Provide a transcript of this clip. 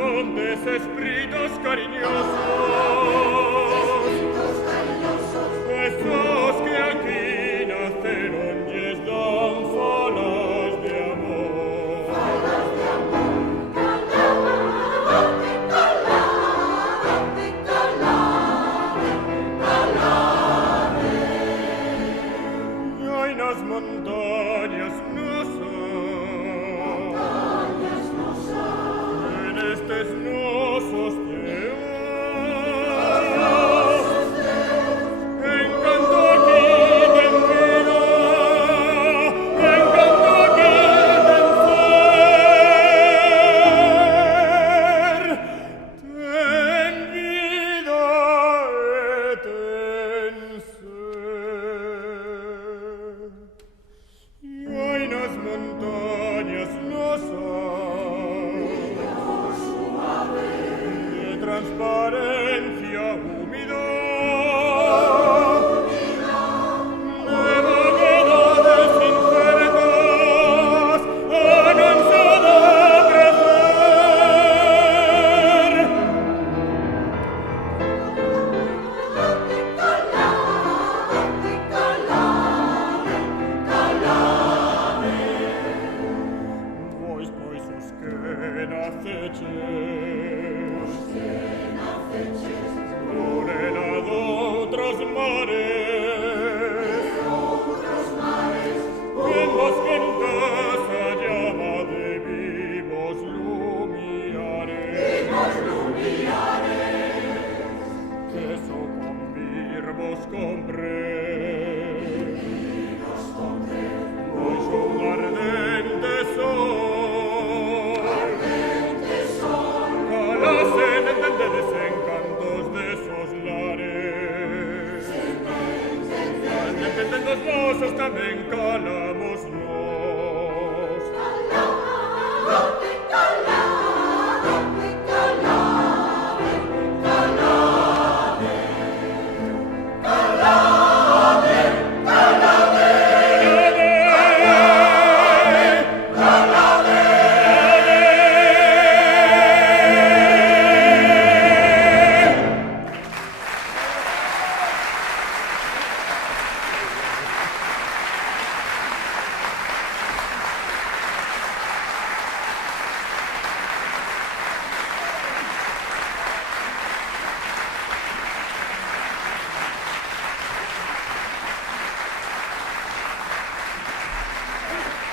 fondes espritos cariñosos, esos que aquí naceron y dan falas de amor. Y hay nas montañas en estes nosos encanto aquí ten vida, encanto aquí ten ser, ten vida e ten ser. Y hay nas montañas de transparencia húmida, de vaguedades inciertas, ansiada crecer. Pois os que naceches, morena d'outros mares,